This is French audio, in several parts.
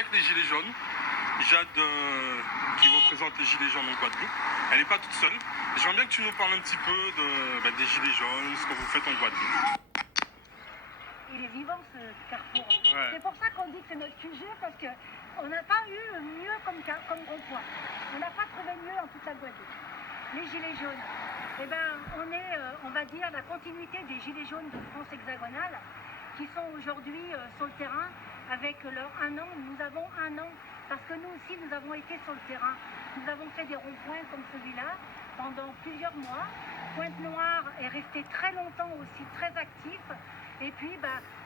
avec les Gilets jaunes. Jade, qui représente les Gilets jaunes en Guadeloupe. Elle n'est pas toute seule. J'aimerais bien que tu nous parles un petit peu des Gilets jaunes, ce que vous faites en Guadeloupe. Il est vivant ce carrefour. Ouais. C'est pour ça qu'on dit que c'est notre QG, parce qu'on n'a pas eu mieux comme rond-point. On n'a pas trouvé mieux en toute la Guadeloupe. Les Gilets jaunes, eh ben, on est, on va dire, la continuité des Gilets jaunes de France hexagonale, qui sont aujourd'hui sur le terrain avec leur 1 an. Nous avons 1 an, parce que nous aussi, nous avons été sur le terrain. Nous avons fait des ronds-points comme celui-là pendant plusieurs mois. Pointe-Noire est resté très longtemps aussi très actif. Et puis,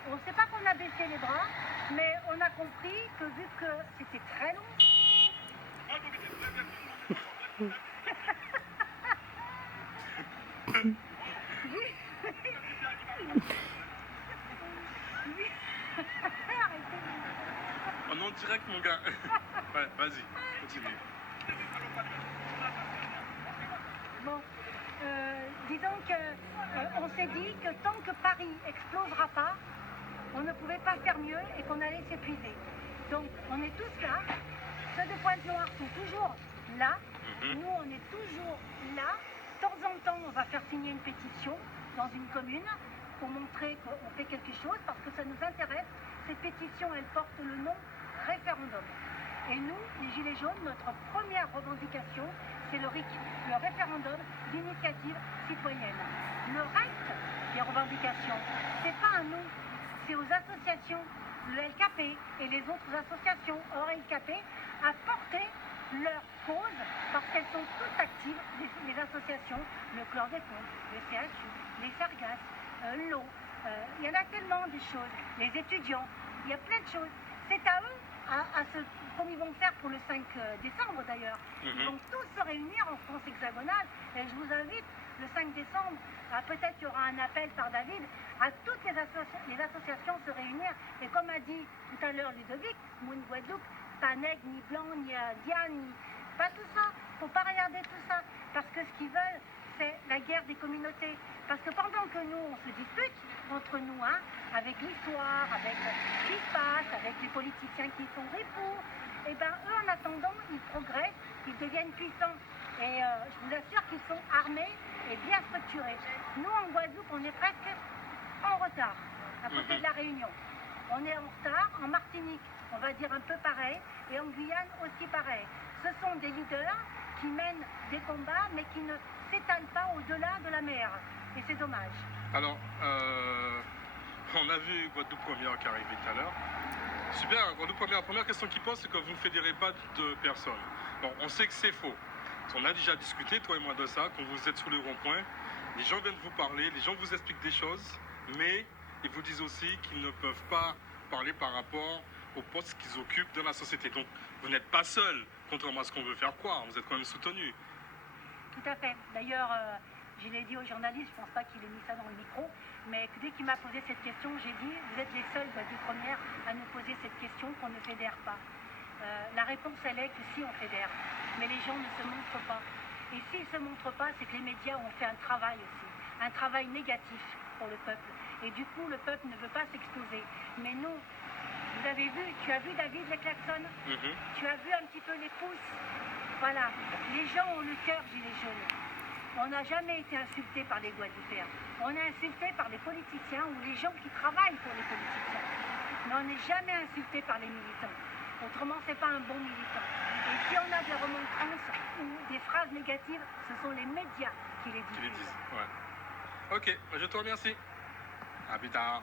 on ne sait pas qu'on a baissé les bras, mais on a compris que vu que c'était très long... On est en direct, mon gars. Ouais, vas-y, continue. Bon, disons qu'on s'est dit que tant que Paris explosera pas, on ne pouvait pas faire mieux et qu'on allait s'épuiser. Donc on est tous là. Ceux de Pointe-Noire sont toujours là. Nous, on est toujours là. De temps en temps, on va faire signer une pétition dans une commune pour montrer qu'on fait quelque chose parce que ça nous intéresse. Cette pétition, elle porte le nom référendum. Et nous, les Gilets jaunes, notre première revendication, c'est le RIC, le référendum d'initiative citoyenne. Le reste des revendications, c'est pas à nous, c'est aux associations, le LKP et les autres associations hors LKP, à porter leur cause parce qu'elles sont toutes actives, les associations, le chlordécone, le CHU, les Sargasses, l'eau, il y en a tellement de choses, les étudiants, il y a plein de choses. C'est à eux, comme ils vont faire pour le 5 décembre d'ailleurs, ils vont tous se réunir en France hexagonale et je vous invite le 5 décembre, peut-être qu'il y aura un appel par David, à toutes les associations se réunir et comme a dit tout à l'heure Ludovic, Moune Guadeloupe, pas nègre, ni blanc, ni indien, ni... pas tout ça, faut pas regarder tout ça, parce que ce qu'ils veulent, c'est la guerre des communautés. Parce que pendant que nous, on se dispute entre nous, hein, avec l'histoire, avec ce qui se passe, avec les politiciens qui sont ripoux, et ben eux, en attendant, ils progressent, ils deviennent puissants. Et je vous assure qu'ils sont armés et bien structurés. Nous, en Guadeloupe, on est presque en retard, à côté de la Réunion. On est en retard. En Martinique, on va dire un peu pareil, et en Guyane aussi pareil. Ce sont des leaders qui mènent des combats, mais qui ne s'étalent pas au-delà de la mer. Et c'est dommage. Alors, on a vu Guadeloupe Première qui est arrivé tout à l'heure. Super, Guadeloupe Première. La première question qu'il pose, c'est que vous ne fédérez pas de personnes. Bon, on sait que c'est faux. On a déjà discuté, toi et moi, de ça, quand vous êtes sous le rond-point. Les gens viennent vous parler, les gens vous expliquent des choses, mais ils vous disent aussi qu'ils ne peuvent pas parler par rapport au poste qu'ils occupent dans la société. Donc, vous n'êtes pas seul, contrairement à ce qu'on veut faire croire. Vous êtes quand même soutenu. Tout à fait. D'ailleurs, je l'ai dit aux journalistes, je ne pense pas qu'il ait mis ça dans le micro, mais dès qu'il m'a posé cette question, j'ai dit, vous êtes les seuls, Guadeloupe Première, à nous poser cette question qu'on ne fédère pas. La réponse, elle est que si on fédère, mais les gens ne se montrent pas. Et s'ils ne se montrent pas, c'est que les médias ont fait un travail aussi, un travail négatif pour le peuple. Et du coup, le peuple ne veut pas s'exposer. Mais nous, vous avez vu, tu as vu David les klaxons, tu as vu un petit peu les pouces. Voilà, les gens ont le cœur gilet jaune. On n'a jamais été insulté par les Guadeloupéens. On est insulté par les politiciens ou les gens qui travaillent pour les politiciens. Mais on n'est jamais insulté par les militants. Autrement, ce n'est pas un bon militant. Et si on a des remontrances ou des phrases négatives, ce sont les médias qui les diffusent. Ouais. Ok, je te remercie. À plus tard.